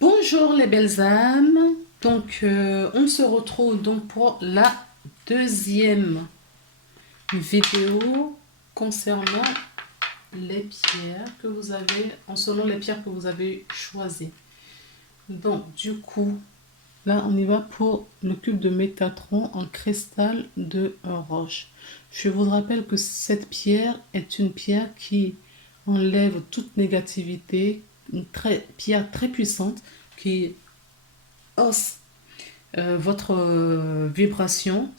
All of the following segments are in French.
Bonjour les belles âmes. On se retrouve donc pour la deuxième vidéo concernant les pierres que vous avez, selon les pierres que vous avez choisies. Donc, du coup, là, on y va pour le cube de Métatron en cristal de roche. Je vous rappelle que cette pierre est une pierre qui enlève toute négativité, une pierre très puissante qui hausse votre vibration,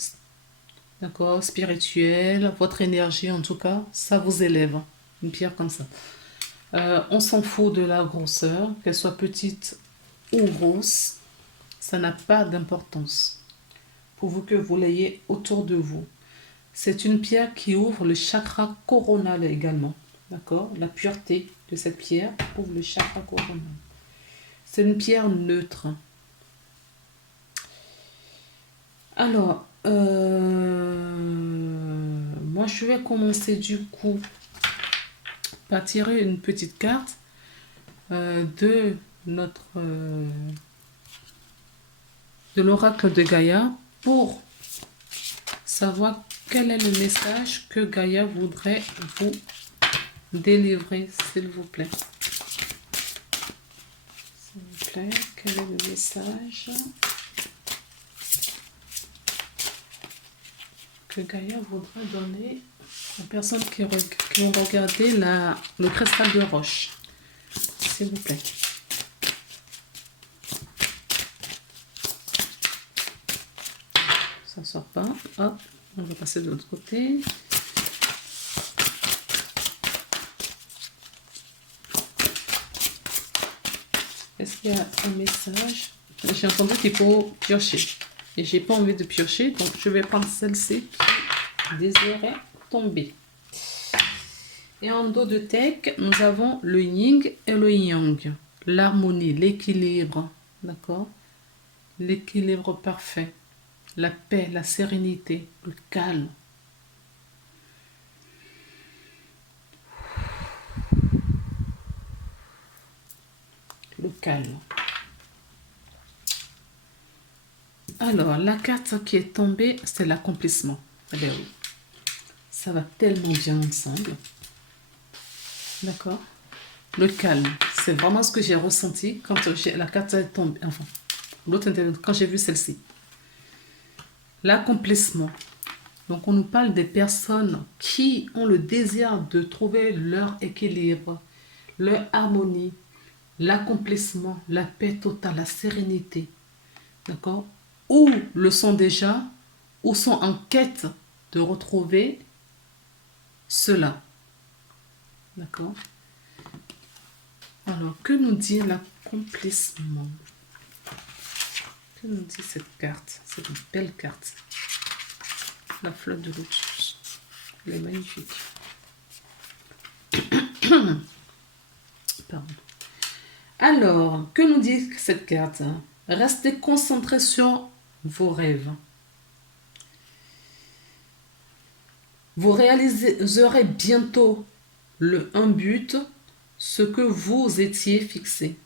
d'accord, spirituelle, votre énergie en tout cas, ça vous élève, une pierre comme ça. On s'en fout de la grosseur, qu'elle soit petite ou grosse, ça n'a pas d'importance, pourvu que vous l'ayez autour de vous. C'est une pierre qui ouvre le chakra coronal également, d'accord. La pureté de cette pierre ouvre le chakra coronal. C'est une pierre neutre. Alors, moi je vais commencer du coup par tirer une petite carte de de l'oracle de Gaïa pour savoir quel est le message que Gaïa voudrait vous délivrer, s'il vous plaît. S'il vous plaît, quel est le message que Gaïa voudrait donner aux personnes qui ont regardé le cristal de roche, s'il vous plaît. Ça sort pas. Hop, on va passer de l'autre côté. Est-ce qu'il y a un message? J'ai entendu qu'il faut piocher. Et j'ai pas envie de piocher, donc je vais prendre celle-ci qui désirait tomber. Et en dos de deck, nous avons le yin et le yang. L'harmonie, l'équilibre, d'accord? L'équilibre parfait. La paix, la sérénité, le calme. Le calme. Alors, la carte qui est tombée, c'est l'accomplissement. Eh bien oui, ça va tellement bien ensemble. D'accord? Le calme, c'est vraiment ce que j'ai ressenti quand la carte est tombée. Enfin, l'autre interview, quand j'ai vu celle-ci. L'accomplissement. Donc, on nous parle des personnes qui ont le désir de trouver leur équilibre, leur harmonie, l'accomplissement, la paix totale, la sérénité. D'accord? Ou le sont déjà, ou sont en quête de retrouver cela. D'accord? Alors, que nous dit l'accomplissement? Que nous dit cette carte? C'est une belle carte. La fleur de lotus. Elle est magnifique. Pardon. Alors, que nous dit cette carte? Restez concentrés sur vos rêves. Vous réaliserez bientôt un but, ce que vous étiez fixé.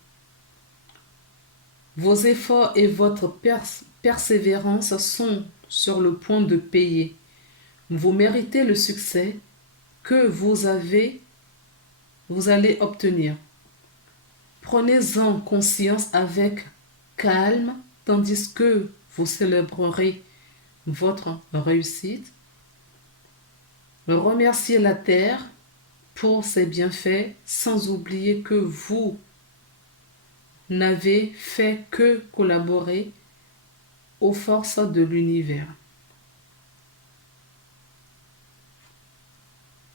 Vos efforts et votre persévérance sont sur le point de payer. Vous méritez le succès que vous allez obtenir. Prenez-en conscience avec calme, tandis que vous célébrerez votre réussite. Remerciez la terre pour ses bienfaits, sans oublier que vous n'avez fait que collaborer aux forces de l'univers.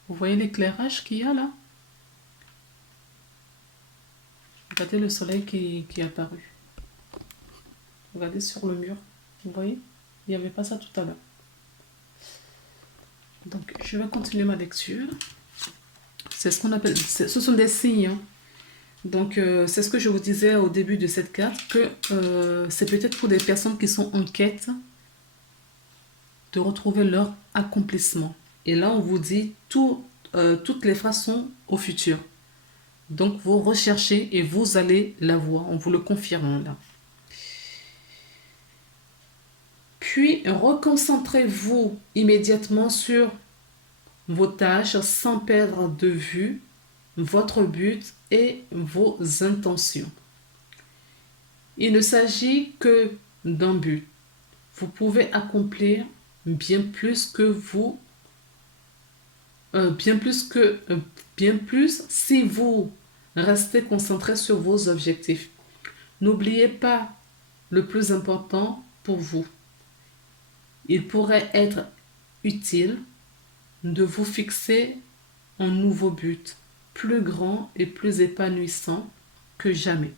Vous voyez l'éclairage qu'il y a là? Regardez le soleil qui est apparu. Regardez sur le mur. Vous voyez? Il n'y avait pas ça tout à l'heure. Donc, je vais continuer ma lecture. C'est ce qu'on appelle... Ce sont des signes. Hein. Donc, c'est ce que je vous disais au début de cette carte, que c'est peut-être pour des personnes qui sont en quête de retrouver leur accomplissement. Et là, on vous dit toutes les façons au futur. Donc, vous recherchez et vous allez la voir. On vous le confirme là. Puis, reconcentrez-vous immédiatement sur vos tâches sans perdre de vue votre but et vos intentions. Il ne s'agit que d'un but. Vous pouvez accomplir bien plus que vous, bien plus si vous restez concentré sur vos objectifs. N'oubliez pas le plus important pour vous. Il pourrait être utile de vous fixer un nouveau but, plus grand et plus épanouissant que jamais.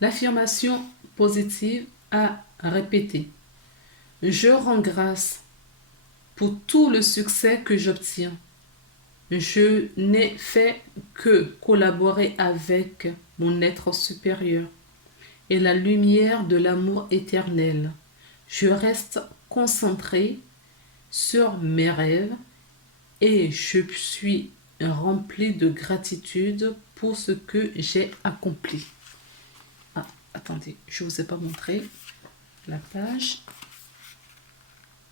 L'affirmation positive à répéter. Je rends grâce pour tout le succès que j'obtiens. Je n'ai fait que collaborer avec mon être supérieur et la lumière de l'amour éternel. Je reste concentré sur mes rêves et je suis rempli de gratitude pour ce que j'ai accompli. Ah, attendez, je ne vous ai pas montré la page.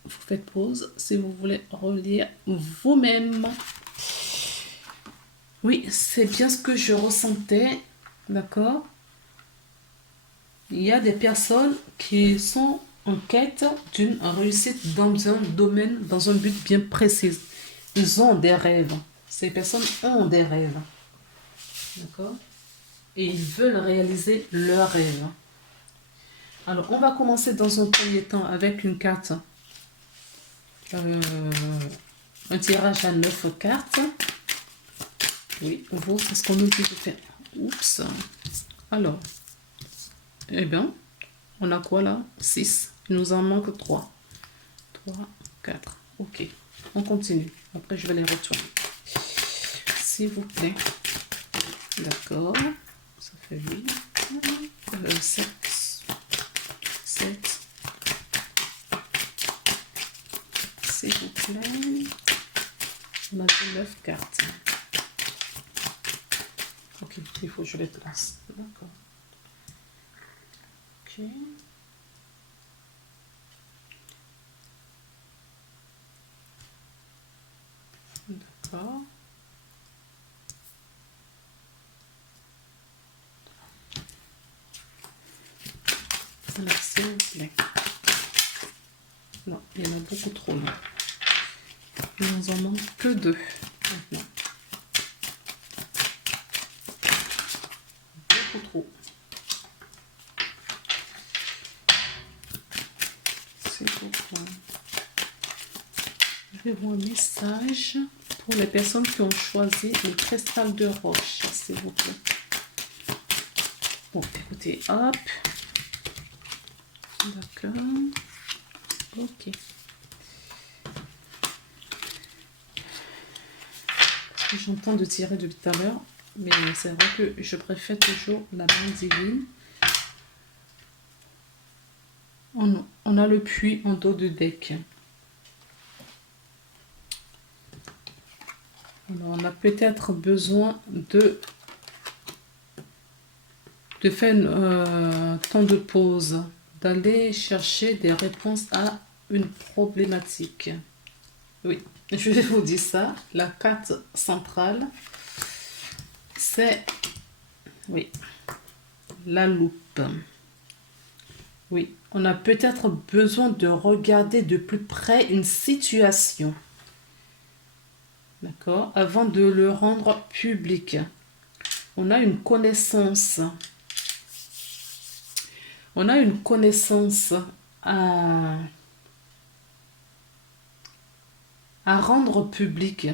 Vous faites pause si vous voulez relire vous-même. Oui, c'est bien ce que je ressentais, d'accord? Il y a des personnes qui sont en quête d'une réussite dans un domaine, dans un but bien précis. Ils ont des rêves. Ces personnes ont des rêves. D'accord? Et ils veulent réaliser leurs rêves. Alors, on va commencer dans un premier temps avec une carte. Un tirage à 9 cartes. Oui, vous, c'est ce qu'on nous dit de faire. Oups. Alors, eh bien, on a quoi là? 6. Il nous en manque 3. 3, 4. Ok, on continue. Après, je vais les retourner. S'il vous plaît. D'accord. Ça fait 8. 7. 7. S'il vous plaît. On a 9 cartes. Ok, il faut que je les place. D'accord. Ok. D'accord. Alors, s'il vous plaît. Non, il y en a beaucoup trop là. Il nous en manque que 2 maintenant. Beaucoup trop. S'il vous plaît. Je vais voir un message pour les personnes qui ont choisi le cristal de roche, s'il vous plaît. Bon, écoutez, hop. D'accord. Ok. J'entends de tirer depuis tout à l'heure, mais c'est vrai que je préfère toujours la main divine. On a le puits en dos de deck. Alors, on a peut-être besoin de faire un temps de pause, d'aller chercher des réponses à une problématique. Oui, je vais vous dire ça. La carte centrale, c'est, oui, la loupe. Oui, on a peut-être besoin de regarder de plus près une situation. D'accord? Avant de le rendre public. On a une connaissance. On a une connaissance à rendre publique.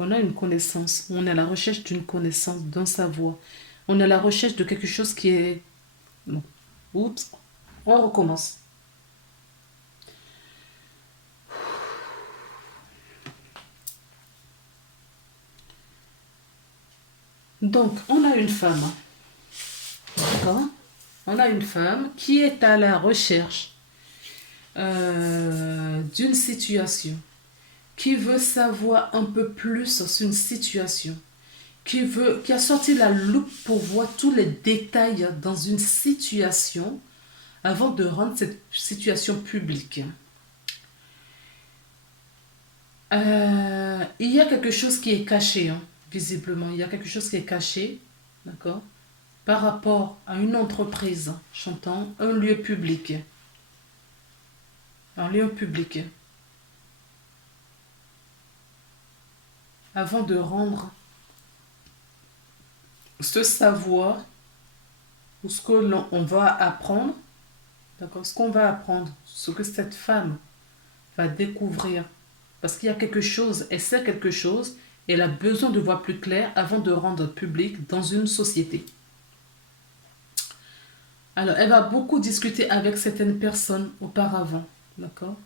On a une connaissance. On est à la recherche d'une connaissance, d'un savoir. On est à la recherche de quelque chose qui est... Non. Oups. On recommence. Donc, on a une femme. D'accord? On a une femme qui est à la recherche d'une situation. qui veut savoir un peu plus sur une situation, qui a sorti la loupe pour voir tous les détails dans une situation avant de rendre cette situation publique. Il y a quelque chose qui est caché, hein, visiblement. Il y a quelque chose qui est caché, d'accord, par rapport à une entreprise, j'entends, un lieu public. Un lieu public. Avant de rendre ce savoir ou ce que l'on va apprendre, d'accord, ce qu'on va apprendre, ce que cette femme va découvrir, parce qu'il y a quelque chose, elle sait quelque chose, et elle a besoin de voir plus clair avant de rendre public dans une société. Alors, elle va beaucoup discuter avec certaines personnes auparavant, d'accord?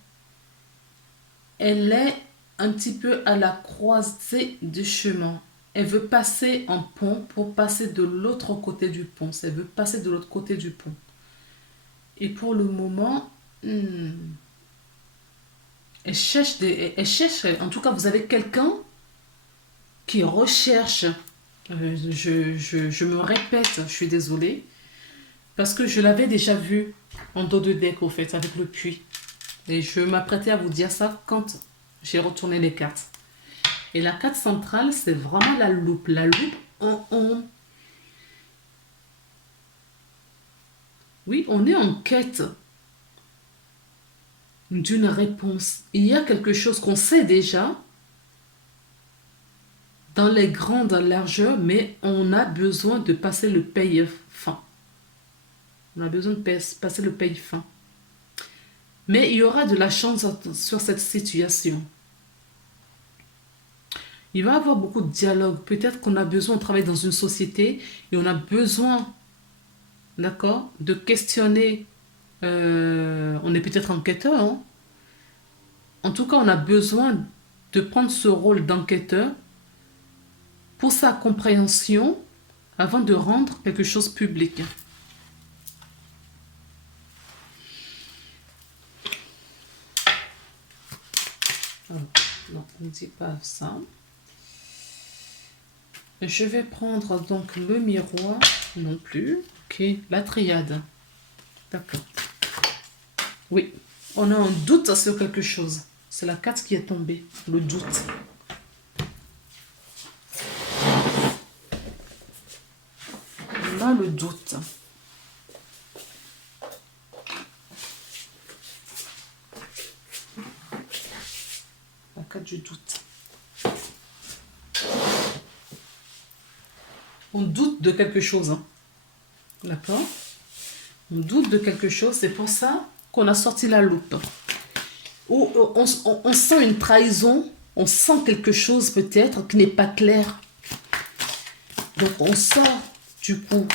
Elle est un petit peu à la croisée du chemin. Elle veut passer un pont pour passer de l'autre côté du pont. Elle veut passer de l'autre côté du pont. Et pour le moment, elle cherche, en tout cas, vous avez quelqu'un qui recherche. Je me répète, je suis désolée, parce que je l'avais déjà vu en dos de deck, au fait, avec le puits. Et je m'apprêtais à vous dire ça quand j'ai retourné les cartes. Et la carte centrale, c'est vraiment la loupe. La loupe, oui, on est en quête d'une réponse. Il y a quelque chose qu'on sait déjà dans les grandes largeurs, mais on a besoin de passer le paye fin. On a besoin de passer le paye fin. Mais il y aura de la chance sur cette situation. Il va y avoir beaucoup de dialogue. Peut-être qu'on a besoin de travailler dans une société et on a besoin, d'accord, de questionner. On est peut-être enquêteur. Hein. En tout cas, on a besoin de prendre ce rôle d'enquêteur pour sa compréhension avant de rendre quelque chose public. Alors, non, on ne dit pas ça. Je vais prendre donc le miroir, non plus. Ok, la triade. D'accord. Oui, on a un doute sur quelque chose. C'est la carte qui est tombée, le doute. On a le doute. La carte du doute. On doute de quelque chose. Hein. D'accord? On doute de quelque chose. C'est pour ça qu'on a sorti la loupe. Ou on sent une trahison. On sent quelque chose peut-être qui n'est pas clair. Donc on sort du coup.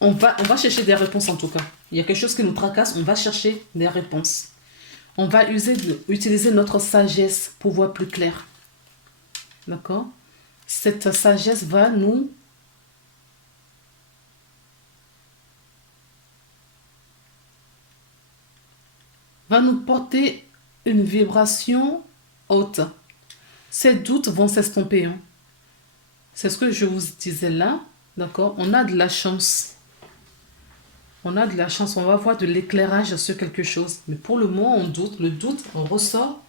On va chercher des réponses en tout cas. Il y a quelque chose qui nous tracasse. On va chercher des réponses. On va utiliser notre sagesse pour voir plus clair. D'accord? Cette sagesse va nous porter une vibration haute. Ces doutes vont s'estomper. Hein. C'est ce que je vous disais là. D'accord? On a de la chance. On a de la chance. On va avoir de l'éclairage sur quelque chose. Mais pour le moment, on doute. Le doute, on ressort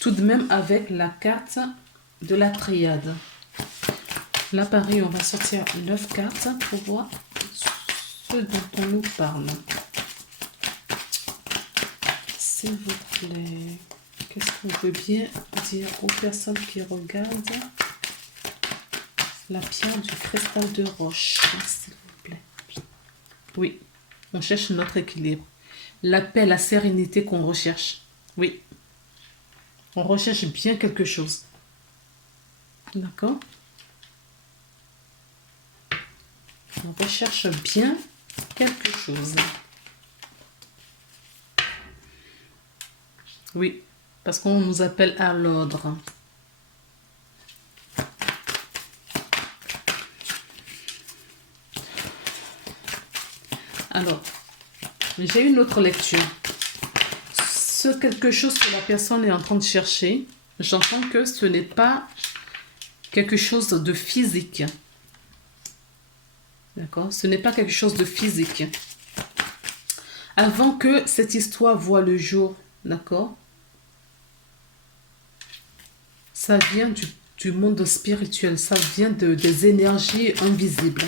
tout de même avec la carte de la triade. Là, pareil, on va sortir 9 cartes pour voir ce dont on nous parle. S'il vous plaît, qu'est-ce qu'on veut bien dire aux personnes qui regardent la pierre du cristal de roche, s'il vous plaît. Oui, on cherche notre équilibre. La paix, la sérénité qu'on recherche. Oui, on recherche bien quelque chose. D'accord? On recherche bien quelque chose. Oui, parce qu'on nous appelle à l'ordre. Alors, J'ai une autre lecture. Ce quelque chose que la personne est en train de chercher, j'entends que ce n'est pas quelque chose de physique. D'accord? Ce n'est pas quelque chose de physique. Avant que cette histoire voie le jour, d'accord? Ça vient du monde spirituel, ça vient des énergies invisibles.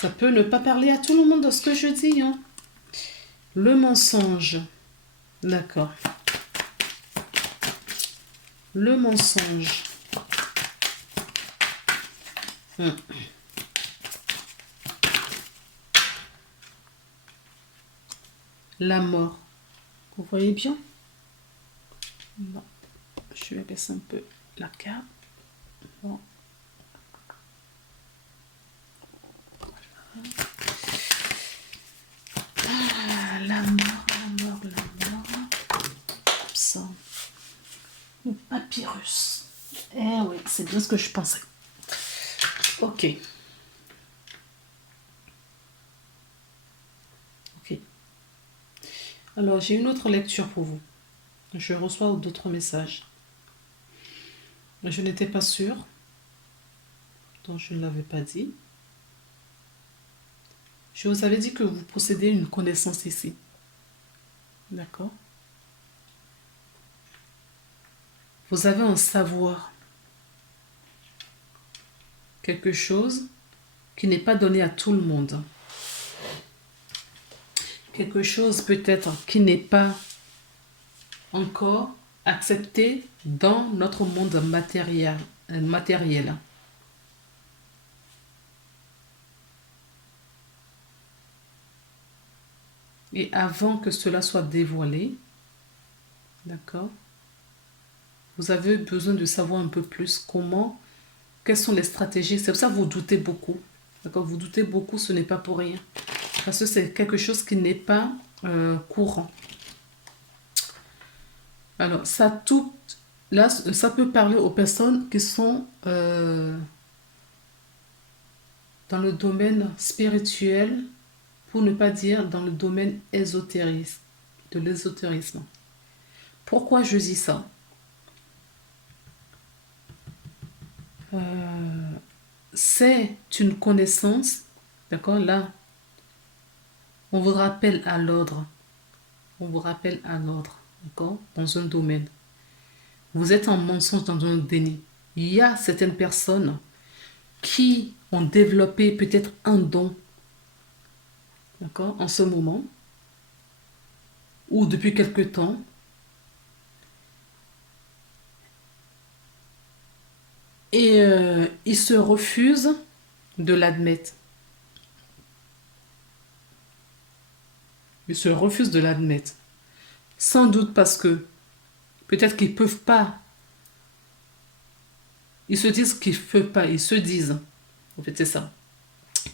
Ça peut ne pas parler à tout le monde de ce que je dis, hein. Le mensonge, d'accord. Le mensonge. La mort. Vous voyez bien? Bon. Je vais baisser un peu la carte. Bon. Ah, la mort. Ça. Le papyrus. Eh oui, c'est bien ce que je pensais. Ok. Ok. Alors, j'ai une autre lecture pour vous. Je reçois d'autres messages. Je n'étais pas sûre, donc je ne l'avais pas dit. Je vous avais dit que vous possédez une connaissance ici. D'accord? Vous avez un savoir. Quelque chose qui n'est pas donné à tout le monde. Quelque chose peut-être qui n'est pas encore accepté dans notre monde matériel. Et avant que cela soit dévoilé, d'accord, vous avez besoin de savoir un peu plus comment, quelles sont les stratégies. C'est pour ça que vous doutez beaucoup. D'accord, vous doutez beaucoup, ce n'est pas pour rien. Parce que c'est quelque chose qui n'est pas courant. Alors, là, ça peut parler aux personnes qui sont dans le domaine spirituel, pour ne pas dire dans le domaine ésotérisme, de l'ésotérisme. Pourquoi je dis ça? C'est une connaissance, d'accord? Là, on vous rappelle à l'ordre. On vous rappelle à l'ordre, d'accord? Dans un domaine. Vous êtes en mensonge, dans un déni. Il y a certaines personnes qui ont développé peut-être un don, d'accord, en ce moment, ou depuis quelque temps, et ils se refusent de l'admettre. Ils se refusent de l'admettre. Sans doute parce que peut-être qu'ils ne peuvent pas. Ils se disent qu'ils ne peuvent pas. Ils se disent, en fait c'est ça,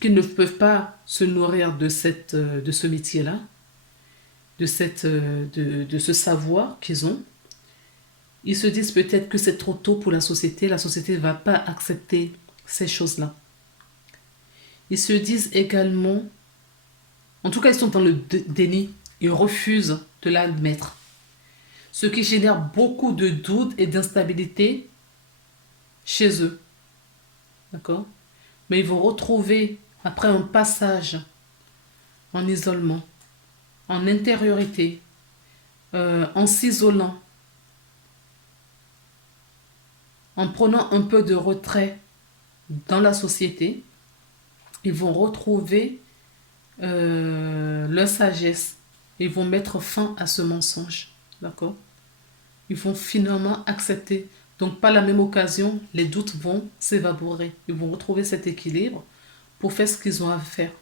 qu'ils ne peuvent pas se nourrir de ce métier-là, de ce savoir qu'ils ont. Ils se disent peut-être que c'est trop tôt pour la société ne va pas accepter ces choses-là. Ils se disent également, en tout cas ils sont dans le déni, ils refusent de l'admettre. Ce qui génère beaucoup de doutes et d'instabilité chez eux. D'accord? Mais ils vont retrouver, après un passage en isolement, en intériorité, en s'isolant, en prenant un peu de retrait dans la société, ils vont retrouver leur sagesse. Ils vont mettre fin à ce mensonge. D'accord? Ils vont finalement accepter. Donc, par la même occasion, les doutes vont s'évaporer. Ils vont retrouver cet équilibre pour faire ce qu'ils ont à faire.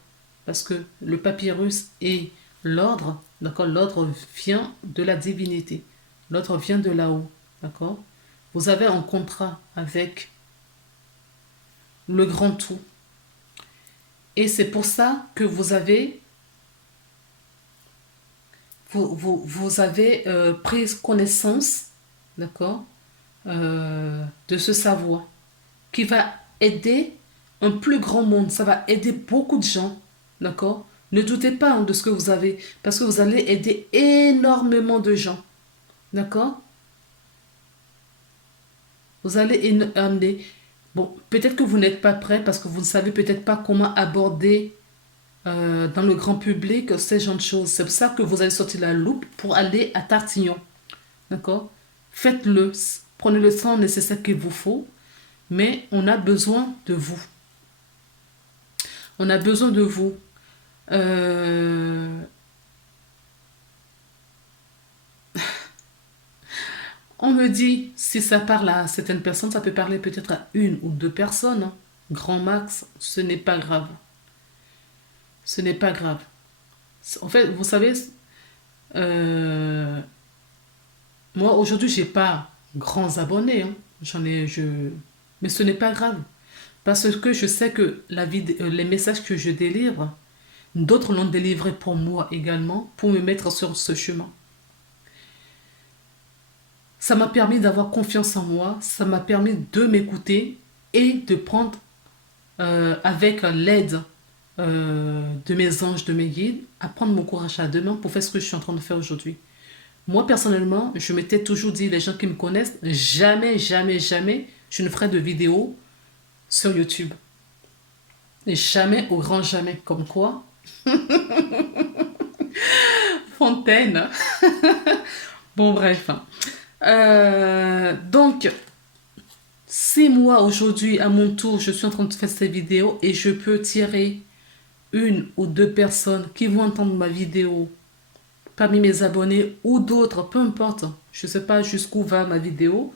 Parce que le papyrus et l'ordre, d'accord, l'ordre vient de la divinité. L'ordre vient de là-haut. D'accord? Vous avez un contrat avec le grand tout. Et c'est pour ça que vous avez pris connaissance, d'accord, de ce savoir qui va aider un plus grand monde. Ça va aider beaucoup de gens, d'accord, Ne doutez pas de ce que vous avez, parce que vous allez aider énormément de gens. D'accord? Vous allez amener... Bon, peut-être que vous n'êtes pas prêt parce que vous ne savez peut-être pas comment aborder dans le grand public ces genre de choses. C'est pour ça que vous allez sortir la loupe pour aller à Tartignon. D'accord? Faites-le. Prenez le temps nécessaire qu'il vous faut. Mais on a besoin de vous. On a besoin de vous. Euh, On me dit, si ça parle à certaines personnes, ça peut parler peut-être à une ou deux personnes, hein. Grand max, ce n'est pas grave. Ce n'est pas grave. En fait, vous savez, euh, moi aujourd'hui, j'ai pas grands abonnés, hein. Mais ce n'est pas grave. Parce que je sais que les messages que je délivre, d'autres l'ont délivré pour moi également, pour me mettre sur ce chemin. Ça m'a permis d'avoir confiance en moi, ça m'a permis de m'écouter et de prendre avec l'aide de mes anges, de mes guides, à prendre mon courage à deux mains pour faire ce que je suis en train de faire aujourd'hui. Moi, personnellement, je m'étais toujours dit, les gens qui me connaissent, jamais, jamais, jamais, je ne ferai de vidéo sur YouTube. Et jamais, au grand jamais. Comme quoi, Fontaine. Bon, bref. Donc, si moi, aujourd'hui, à mon tour, je suis en train de faire cette vidéo et je peux tirer une ou deux personnes qui vont entendre ma vidéo parmi mes abonnés ou d'autres, peu importe, je ne sais pas jusqu'où va ma vidéo,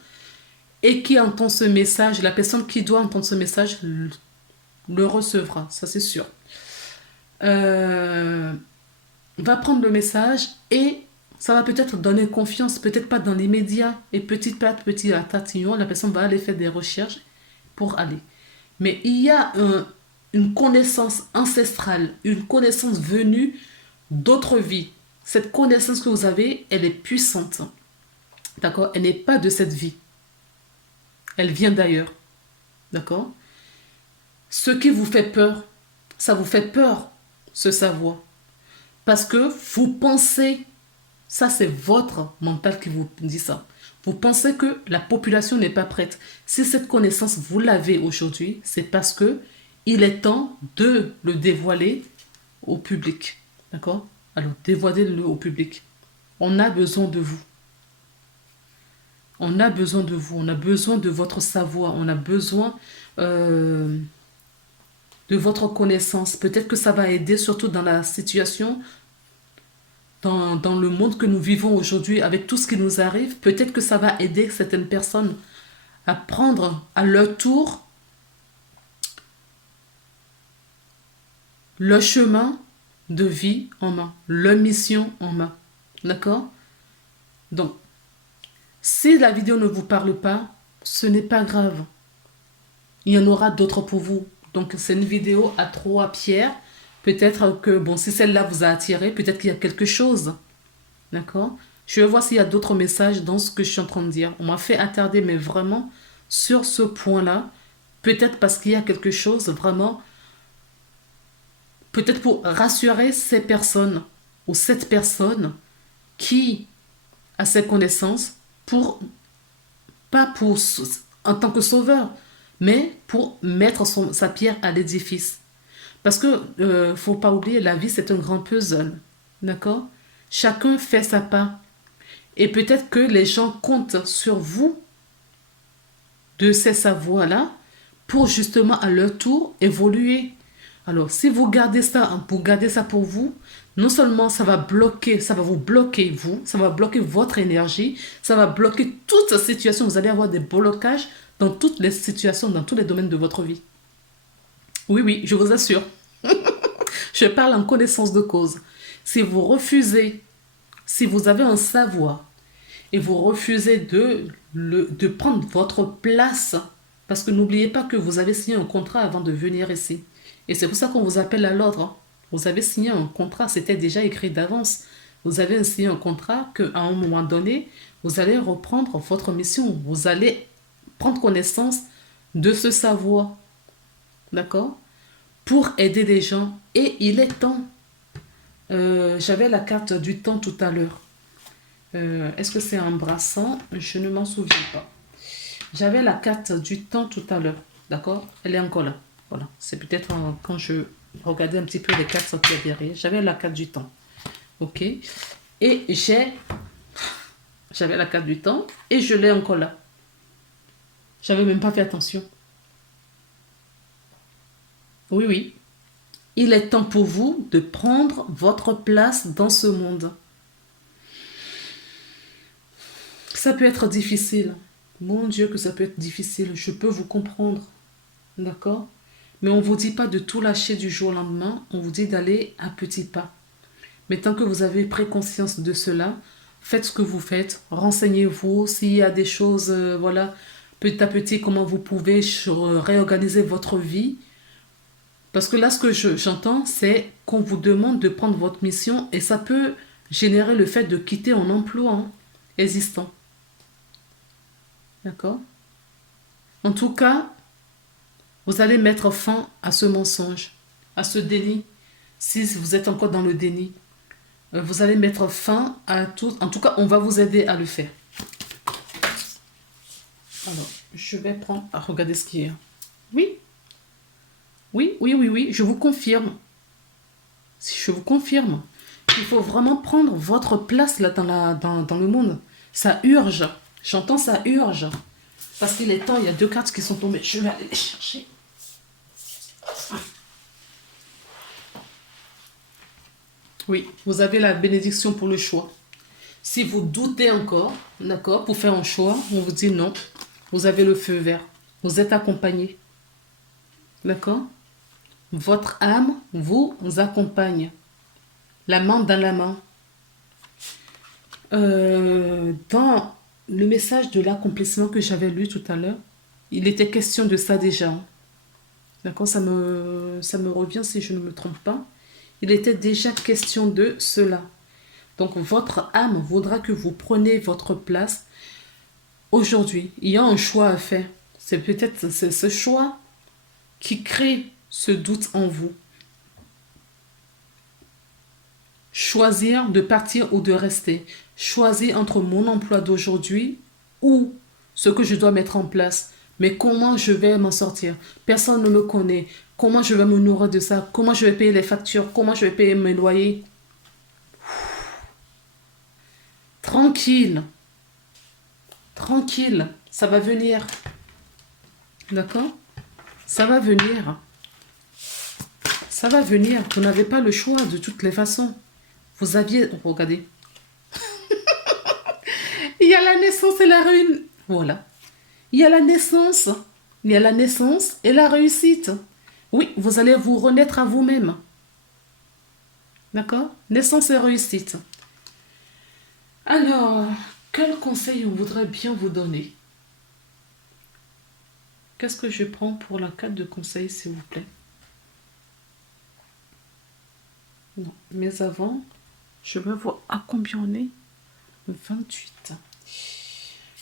et qui entend ce message, la personne qui doit entendre ce message le recevra, ça c'est sûr. Va prendre le message et ça va peut-être donner confiance, peut-être pas dans l'immédiat, et petit à petit, à tatillon, la personne va aller faire des recherches pour aller. Mais il y a une connaissance ancestrale, une connaissance venue d'autres vies. Cette connaissance que vous avez, elle est puissante. D'accord? Elle n'est pas de cette vie. Elle vient d'ailleurs. D'accord? Ce qui vous fait peur, ça vous fait peur, ce savoir. Parce que vous pensez, ça c'est votre mental qui vous dit ça. Vous pensez que la population n'est pas prête. Si cette connaissance, vous l'avez aujourd'hui, c'est parce que il est temps de le dévoiler au public. D'accord? Alors, dévoilez-le au public. On a besoin de vous. On a besoin de vous. On a besoin de votre savoir. On a besoin de votre connaissance. Peut-être que ça va aider, surtout dans la situation, dans le monde que nous vivons aujourd'hui, avec tout ce qui nous arrive. Peut-être que ça va aider certaines personnes à prendre à leur tour leur chemin de vie en main, leur mission en main. D'accord? Donc, si la vidéo ne vous parle pas, ce n'est pas grave. Il y en aura d'autres pour vous. Donc, c'est une vidéo à trois pierres. Peut-être que, bon, si celle-là vous a attiré, peut-être qu'il y a quelque chose. D'accord? Je vais voir s'il y a d'autres messages dans ce que je suis en train de dire. On m'a fait attarder, mais vraiment, sur ce point-là. Peut-être parce qu'il y a quelque chose vraiment... Peut-être pour rassurer ces personnes ou cette personne qui a ces connaissances pour, pas pour, en tant que sauveur, mais pour mettre sa pierre à l'édifice. Parce que, faut pas oublier, la vie c'est un grand puzzle. D'accord? Chacun fait sa part. Et peut-être que les gens comptent sur vous de ces savoirs-là pour justement à leur tour évoluer. Alors, si vous gardez ça pour vous, non seulement ça va vous bloquer vous, ça va bloquer votre énergie, ça va bloquer toute situation. Vous allez avoir des blocages dans toutes les situations, dans tous les domaines de votre vie. Oui, oui, je vous assure. Je parle en connaissance de cause. Si vous refusez, si vous avez un savoir et vous refusez de prendre votre place, parce que n'oubliez pas que vous avez signé un contrat avant de venir ici. Et c'est pour ça qu'on vous appelle à l'ordre. Vous avez signé un contrat, c'était déjà écrit d'avance. Vous avez signé un contrat qu'à un moment donné, vous allez reprendre votre mission. Vous allez prendre connaissance de ce savoir. D'accord? Pour aider les gens. Et il est temps. J'avais la carte du temps tout à l'heure. Est-ce que c'est embrassant? Je ne m'en souviens pas. J'avais la carte du temps tout à l'heure. D'accord? Elle est encore là. Voilà. C'est peut-être quand je regardais un petit peu les cartes qu'il y a derrière. J'avais la carte du temps. Ok? Et j'avais la carte du temps et je l'ai encore là. J'avais même pas fait attention. Oui, oui. Il est temps pour vous de prendre votre place dans ce monde. Ça peut être difficile. Mon Dieu, que ça peut être difficile. Je peux vous comprendre. D'accord? Mais on ne vous dit pas de tout lâcher du jour au lendemain. On vous dit d'aller à petits pas. Mais tant que vous avez pris conscience de cela, faites ce que vous faites. Renseignez-vous s'il y a des choses, voilà, petit à petit, comment vous pouvez réorganiser votre vie. Parce que là, ce que j'entends, c'est qu'on vous demande de prendre votre mission et ça peut générer le fait de quitter un emploi existant. D'accord? En tout cas, vous allez mettre fin à ce mensonge, à ce déni. Si vous êtes encore dans le déni, vous allez mettre fin à tout. En tout cas, on va vous aider à le faire. Alors, je vais prendre à regarder ce qu'il y a. Oui, oui, oui, oui, oui, je vous confirme. Je vous confirme. Il faut vraiment prendre votre place là dans le monde. Ça urge. J'entends ça urge. Parce qu'il est temps, il y a 2 cartes qui sont tombées. Je vais aller les chercher. Oui, vous avez la bénédiction pour le choix. Si vous doutez encore, d'accord, pour faire un choix, on vous dit non. Vous avez le feu vert. Vous êtes accompagné. D'accord? Votre âme vous accompagne. La main dans la main. Dans le message de l'accomplissement que j'avais lu tout à l'heure, il était question de ça déjà. D'accord? Ça me revient si je ne me trompe pas. Il était déjà question de cela. Donc, votre âme voudra que vous preniez votre place aujourd'hui. Il y a un choix à faire. C'est peut-être ce choix qui crée ce doute en vous. Choisir de partir ou de rester. Choisir entre mon emploi d'aujourd'hui ou ce que je dois mettre en place. Mais comment je vais m'en sortir? Personne ne me connaît. Comment je vais me nourrir de ça? Comment je vais payer les factures? Comment je vais payer mes loyers? Tranquille. Tranquille. Ça va venir. D'accord? Ça va venir. Ça va venir. Vous n'avez pas le choix de toutes les façons. Vous aviez... Regardez. Il y a la naissance et la ruine. Voilà. Il y a la naissance. Il y a la naissance et la réussite. Oui, vous allez vous renaître à vous-même. D'accord? Naissance et réussite. Alors, quel conseil on voudrait bien vous donner? Qu'est-ce que je prends pour la carte de conseil, s'il vous plaît? Non, mais avant, je vais voir à combien on est. 28.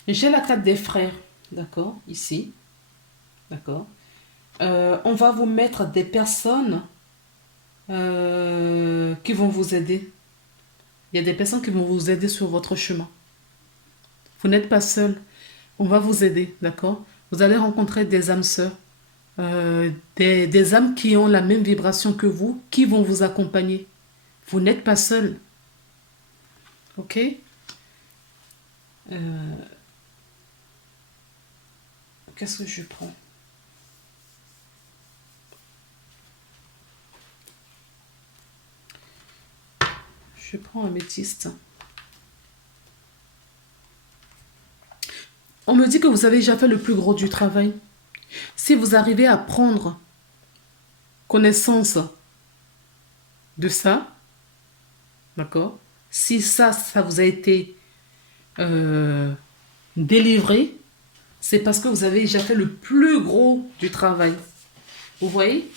J'ai la carte des frères, d'accord, ici. D'accord. On va vous mettre des personnes qui vont vous aider. Il y a des personnes qui vont vous aider sur votre chemin. Vous n'êtes pas seul. On va vous aider, d'accord? Vous allez rencontrer des âmes sœurs, des âmes qui ont la même vibration que vous, qui vont vous accompagner. Vous n'êtes pas seul. Ok? Qu'est-ce que je prends? Je prends un améthyste. On me dit que vous avez déjà fait le plus gros du travail. Si vous arrivez à prendre connaissance de ça, d'accord? Si ça vous a été délivré, c'est parce que vous avez déjà fait le plus gros du travail. Vous voyez?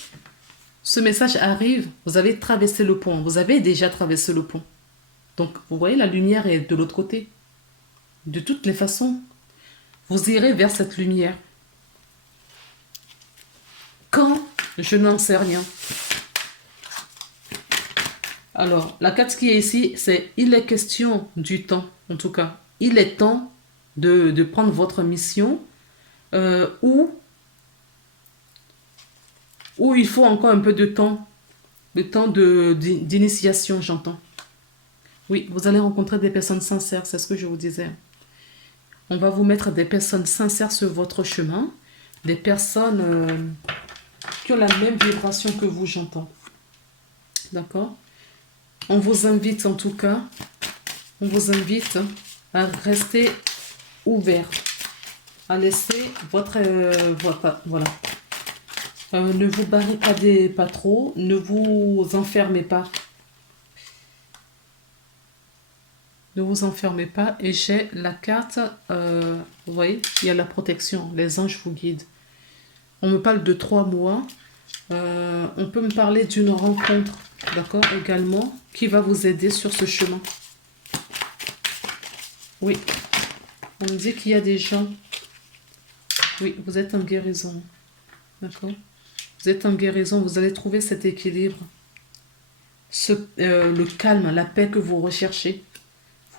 Ce message arrive, vous avez traversé le pont. Vous avez déjà traversé le pont. Donc, vous voyez, la lumière est de l'autre côté. De toutes les façons, vous irez vers cette lumière. Quand? Je n'en sais rien. Alors, la carte qui est ici, c'est il est question du temps, en tout cas. Il est temps de prendre votre mission ou il faut encore un peu de temps, le temps d'initiation, j'entends. Oui, vous allez rencontrer des personnes sincères, c'est ce que je vous disais. On va vous mettre des personnes sincères sur votre chemin, des personnes qui ont la même vibration que vous, j'entends. D'accord? On vous invite en tout cas, on vous invite à rester ouvert, à laisser voilà. Ne vous barricadez pas trop, ne vous enfermez pas. Ne vous enfermez pas. Et j'ai la carte, vous voyez, il y a la protection, les anges vous guident. On me parle de 3 mois. On peut me parler d'une rencontre, d'accord, également, qui va vous aider sur ce chemin. Oui, on me dit qu'il y a des gens. Oui, vous êtes en guérison, d'accord. Vous êtes en guérison, vous allez trouver cet équilibre. Le calme, la paix que vous recherchez.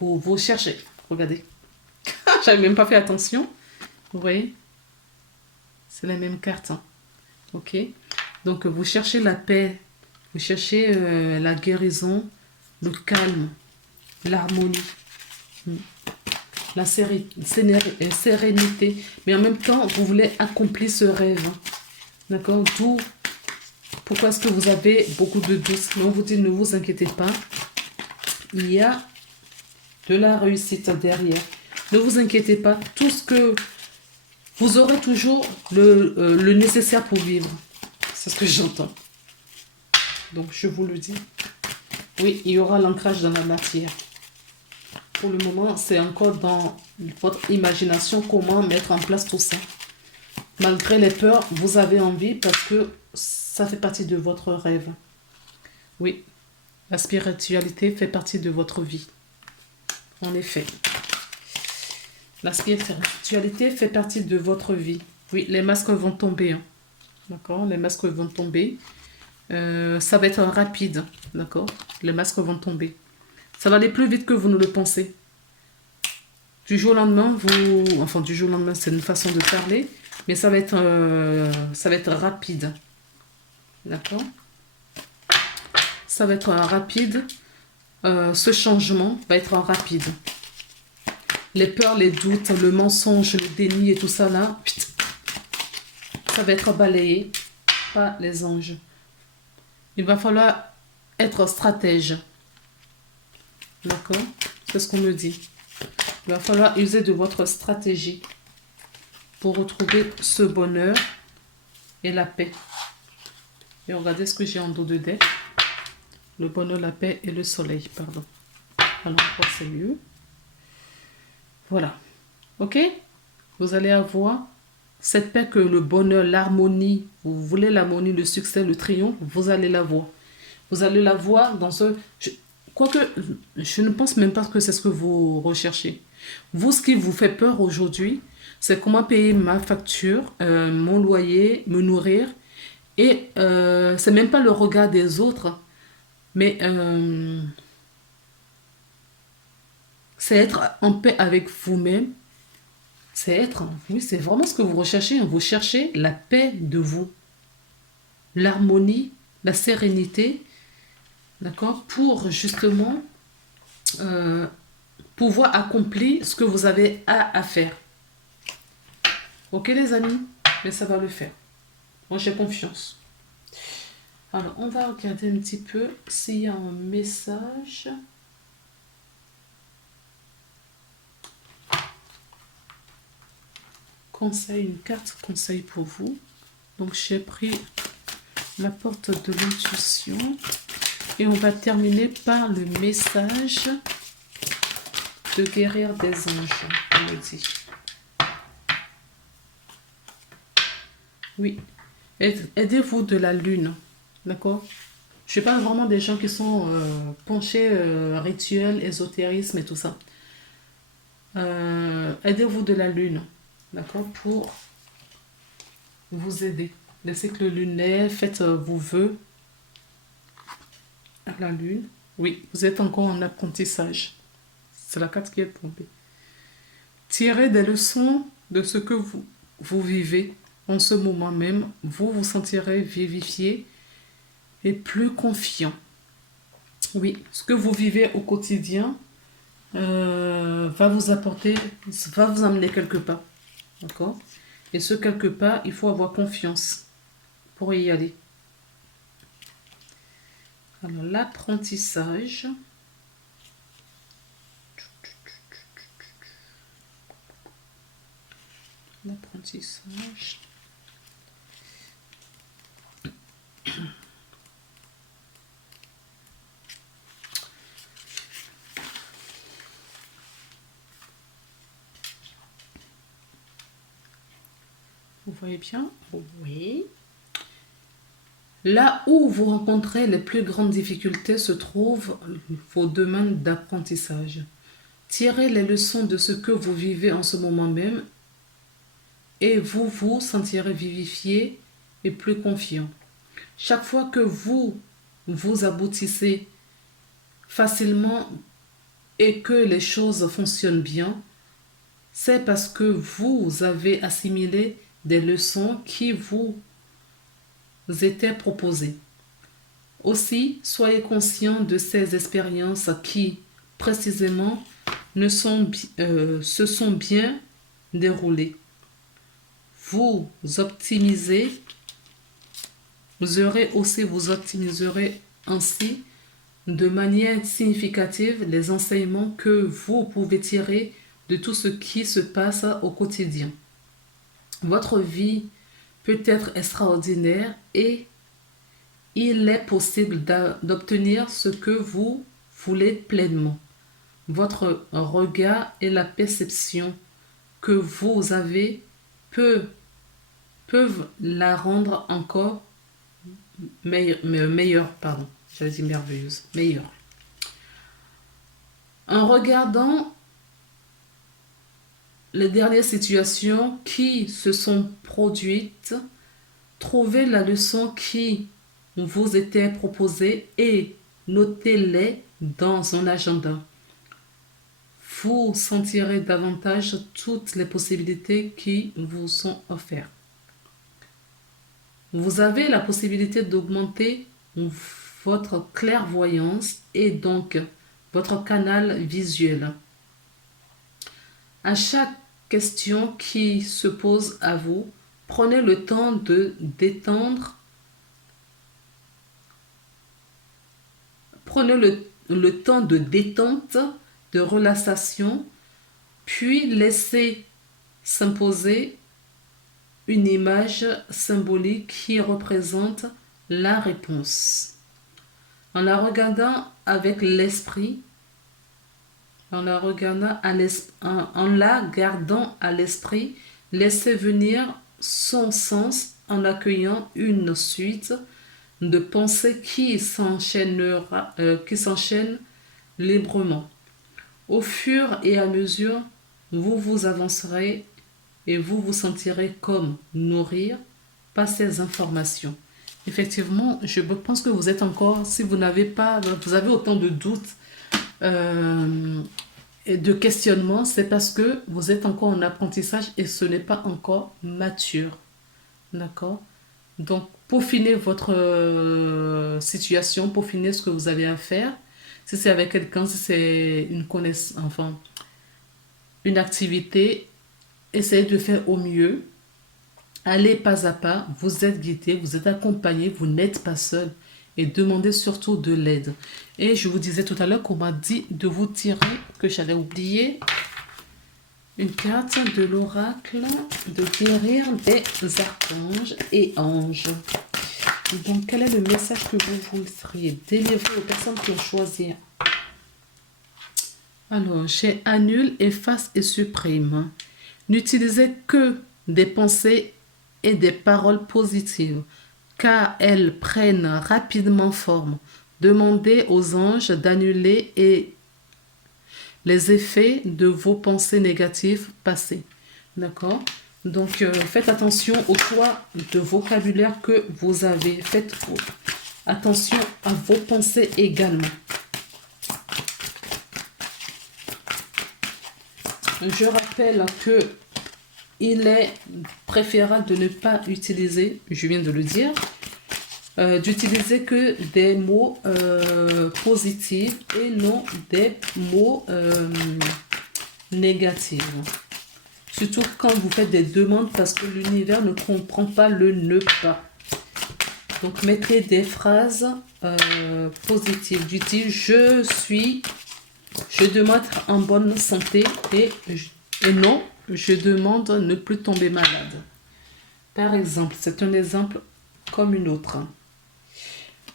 Vous cherchez, regardez. J'avais même pas fait attention. Vous voyez? C'est la même carte, hein. Ok? Donc, vous cherchez la paix, vous cherchez la guérison, le calme, l'harmonie, la sérénité. Mais en même temps, vous voulez accomplir ce rêve. D'accord? D'où, pourquoi est-ce que vous avez beaucoup de doutes? Mais on vous dit, ne vous inquiétez pas. Il y a de la réussite derrière. Ne vous inquiétez pas. Tout ce que... Vous aurez toujours le nécessaire pour vivre. C'est ce que j'entends. Donc, je vous le dis. Oui, il y aura l'ancrage dans la matière. Pour le moment, c'est encore dans votre imagination comment mettre en place tout ça. Malgré les peurs, vous avez envie parce que ça fait partie de votre rêve. Oui, la spiritualité fait partie de votre vie. En effet. La spiritualité fait partie de votre vie. Oui, les masques vont tomber, hein. D'accord, les masques vont tomber. Ça va être rapide, d'accord. Les masques vont tomber. Ça va aller plus vite que vous ne le pensez. Du jour au lendemain, enfin du jour au lendemain, c'est une façon de parler, mais ça va être rapide, d'accord. Ça va être rapide. Ce changement va être rapide. Les peurs, les doutes, le mensonge, le déni et tout ça là, ça va être balayé par les anges. Il va falloir être stratège. D'accord? C'est ce qu'on me dit. Il va falloir user de votre stratégie pour retrouver ce bonheur et la paix. Et regardez ce que j'ai en dos de deck. Le bonheur, la paix et le soleil, pardon. Alors, c'est mieux. Voilà. Ok? Vous allez avoir cette paix que le bonheur, l'harmonie, vous voulez l'harmonie, le succès, le triomphe, vous allez l'avoir. Vous allez l'avoir dans ce... Quoique, je ne pense même pas que c'est ce que vous recherchez. Vous, ce qui vous fait peur aujourd'hui, c'est comment payer ma facture, mon loyer, me nourrir. Et c'est même pas le regard des autres, mais c'est être en paix avec vous-même. Oui, c'est vraiment ce que vous recherchez. Vous cherchez la paix de vous, l'harmonie, la sérénité, d'accord, pour justement pouvoir accomplir ce que vous avez à faire. Ok les amis, mais ça va le faire. Moi j'ai confiance. Alors on va regarder un petit peu s'il y a un message. Conseil, une carte conseil pour vous. Donc j'ai pris la porte de l'intuition et on va terminer par le message de guérir des anges, on me dit. Oui, aidez-vous de la lune, d'accord. Je parle vraiment des gens qui sont penchés rituel, ésotérisme et tout ça. Aidez-vous de la lune, d'accord, pour vous aider. Les cycles lunaires, faites vos vœux à la lune. Oui, vous êtes encore en apprentissage. C'est la carte qui est tombée. Tirez des leçons de ce que vous vivez en ce moment même. Vous vous sentirez vivifié et plus confiant. Oui, ce que vous vivez au quotidien va vous apporter, va vous amener quelque part. D'accord? Et ce quelque part, il faut avoir confiance pour y aller. Alors, l'apprentissage. L'apprentissage. Vous voyez bien? Oui. Là où vous rencontrez les plus grandes difficultés se trouvent vos domaines d'apprentissage. Tirez les leçons de ce que vous vivez en ce moment même et vous vous sentirez vivifié et plus confiant. Chaque fois que vous aboutissez facilement et que les choses fonctionnent bien, c'est parce que vous avez assimilé des leçons qui vous étaient proposées. Aussi, soyez conscient de ces expériences qui, précisément, se sont bien déroulées. Vous optimiserez ainsi de manière significative les enseignements que vous pouvez tirer de tout ce qui se passe au quotidien. Votre vie peut être extraordinaire et il est possible d'obtenir ce que vous voulez pleinement. Votre regard et la perception que vous avez peuvent la rendre encore meilleure. J'allais dire merveilleuse. Meilleure. En regardant les dernières situations qui se sont produites, trouvez la leçon qui vous était proposée et notez-les dans un agenda. Vous sentirez davantage toutes les possibilités qui vous sont offertes. Vous avez la possibilité d'augmenter votre clairvoyance et donc votre canal visuel. À chaque question qui se pose à vous, prenez le temps de détendre. Prenez le temps de détente, de relaxation, puis laissez s'imposer une image symbolique qui représente la réponse. En la regardant avec l'esprit, en la gardant à l'esprit, laissez venir son sens en accueillant une suite de pensées qui s'enchaînent librement. Au fur et à mesure, vous vous avancerez et vous vous sentirez comme nourrir par ces informations. Effectivement, je pense que vous êtes encore, si vous avez autant de doutes et de questionnements, c'est parce que vous êtes encore en apprentissage et ce n'est pas encore mature. D'accord? Donc, peaufinez votre situation, peaufinez ce que vous avez à faire. Si c'est avec quelqu'un, si c'est une activité, essayez de faire au mieux. Allez pas à pas, vous êtes guidé, vous êtes accompagné, vous n'êtes pas seul. Et demandez surtout de l'aide. Et je vous disais tout à l'heure qu'on m'a dit de vous tirer, que j'allais oublier, une carte de l'oracle de guérir des archanges et anges. Donc, quel est le message que vous voudriez délivrer aux personnes qui ont choisi? Alors, j'ai annule, efface et supprime. N'utilisez que des pensées et des paroles positives, car elles prennent rapidement forme. Demandez aux anges d'annuler les effets de vos pensées négatives passées. D'accord? Donc, faites attention au choix de vocabulaire que vous avez. Faites attention à vos pensées également. Je rappelle que il est préférable de ne pas utiliser, je viens de le dire, d'utiliser que des mots positifs et non des mots négatifs. Surtout quand vous faites des demandes parce que l'univers ne comprend pas le ne pas. Donc, mettez des phrases positives du type je demande être en bonne santé et non, je demande ne plus tomber malade. Par exemple, c'est un exemple comme une autre.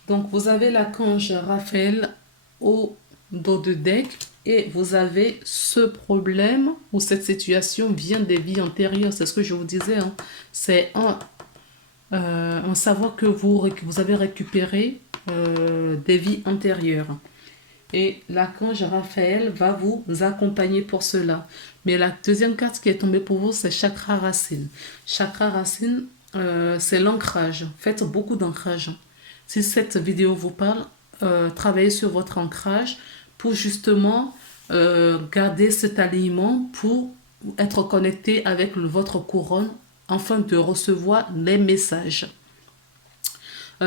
Donc, vous avez l'archange Raphaël au dos de deck et vous avez ce problème ou cette situation vient des vies antérieures. C'est ce que je vous disais. Hein. C'est un savoir que vous avez récupéré des vies antérieures. Et l'archange Raphaël va vous accompagner pour cela. Mais la deuxième carte qui est tombée pour vous, c'est chakra racine. Chakra racine, c'est l'ancrage. Faites beaucoup d'ancrage. Si cette vidéo vous parle, travaillez sur votre ancrage pour justement garder cet alignement pour être connecté avec votre couronne afin de recevoir les messages.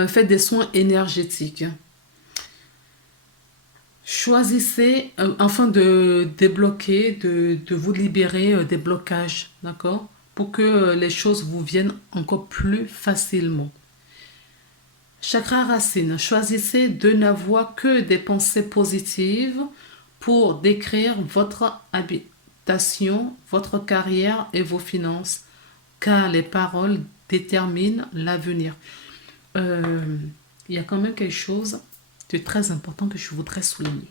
Faites des soins énergétiques. Choisissez, afin de débloquer, de vous libérer des blocages, d'accord? Pour que les choses vous viennent encore plus facilement. Chakra racine, choisissez de n'avoir que des pensées positives pour décrire votre habitation, votre carrière et vos finances, car les paroles déterminent l'avenir. Il y a quand même quelque chose de très important que je voudrais souligner.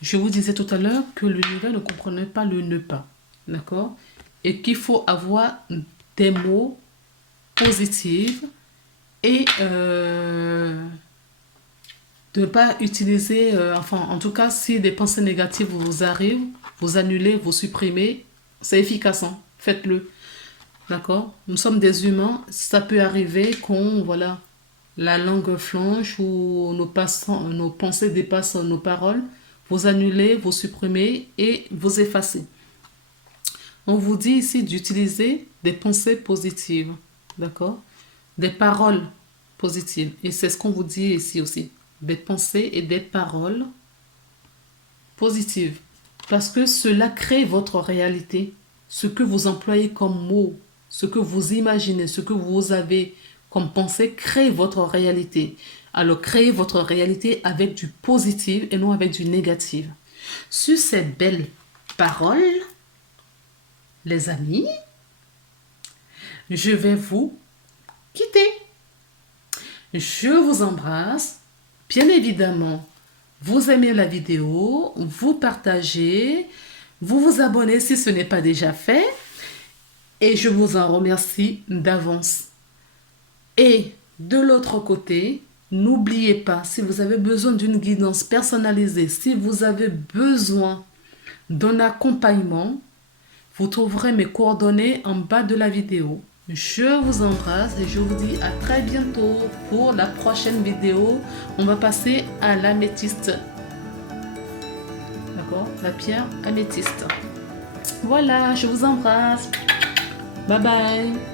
Je vous disais tout à l'heure que l'univers ne comprenait pas le ne pas, d'accord? Et qu'il faut avoir des mots positifs et de ne pas utiliser, en tout cas, si des pensées négatives vous arrivent, vous annulez, vous supprimez, c'est efficace, hein? Faites-le, d'accord? Nous sommes des humains, ça peut arriver qu'on, voilà, la langue flanche ou nos pensées dépassent nos paroles, vous annulez, vous supprimez et vous effacez. On vous dit ici d'utiliser des pensées positives, d'accord? Des paroles positives. Et c'est ce qu'on vous dit ici aussi. Des pensées et des paroles positives. Parce que cela crée votre réalité. Ce que vous employez comme mot, ce que vous imaginez, ce que vous avez comme pensée crée votre réalité. Alors, créez votre réalité avec du positif et non avec du négatif. Sur ces belles paroles, les amis, je vais vous quitter. Je vous embrasse. Bien évidemment, vous aimez la vidéo, vous partagez, vous vous abonnez si ce n'est pas déjà fait. Et je vous en remercie d'avance. Et de l'autre côté, n'oubliez pas, si vous avez besoin d'une guidance personnalisée, si vous avez besoin d'un accompagnement, vous trouverez mes coordonnées en bas de la vidéo. Je vous embrasse et je vous dis à très bientôt pour la prochaine vidéo. On va passer à l'améthyste. D'accord? La pierre améthyste. Voilà, je vous embrasse. Bye bye.